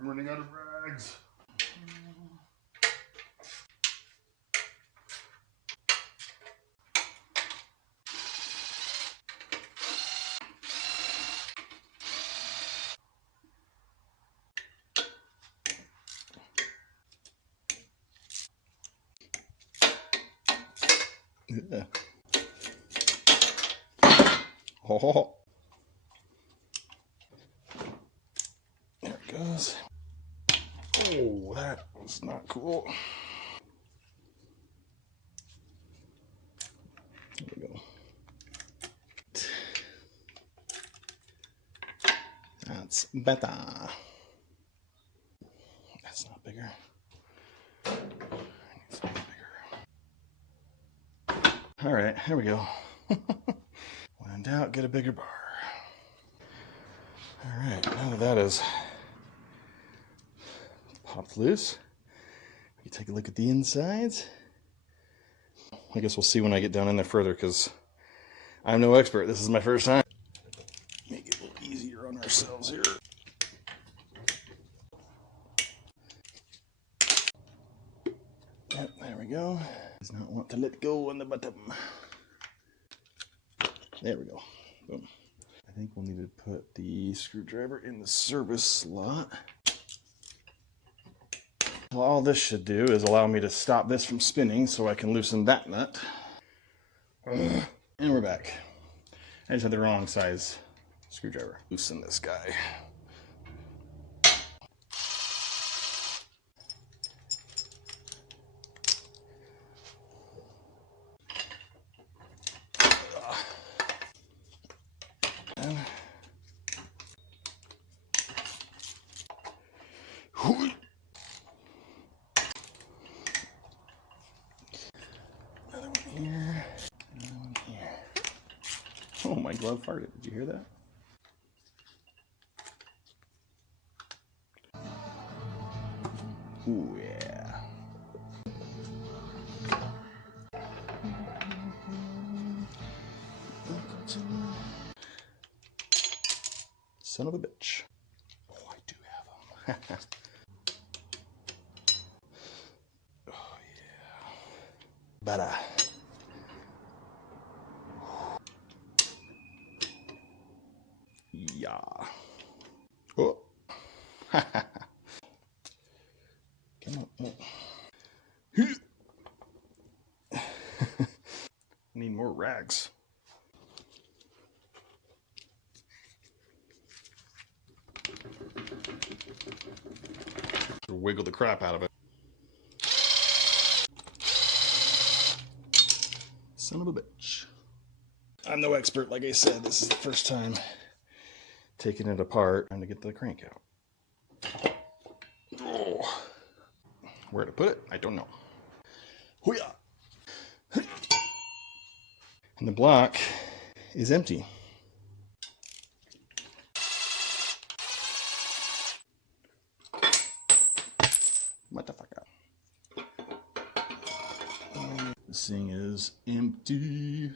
I'm running out of rags. Yeah. Oh. There it goes. Oh, that was not cool. There we go. That's better. That's not bigger. It's not bigger. All right, here we go. When in doubt, get a bigger bar. All right, now that is popped loose, we can take a look at the insides. I guess we'll see when I get down in there further, because I'm no expert. This is my first time. Make it a little easier on ourselves here. Yep, there we go. Does not want to let go on the bottom. There we go. Boom. I think we'll need to put the screwdriver in the service slot. Well, all this should do is allow me to stop this from spinning so I can loosen that nut. And we're back. I just had the wrong size screwdriver. Loosen this guy. Another one here. Another one here. Oh, my glove farted. Did you hear that? Ooh, yeah. Son of a bitch. Oh, I do have them. Oh, yeah. Better. Yeah. Oh. Come on. Need more rags. Wiggle the crap out of it. Son of a bitch. I'm no expert, like I said. This is the first time taking it apart, trying to get the crank out. Oh. Where to put it, I don't know. Hoo-yah. And the block is empty. What the fuck up? This thing is empty.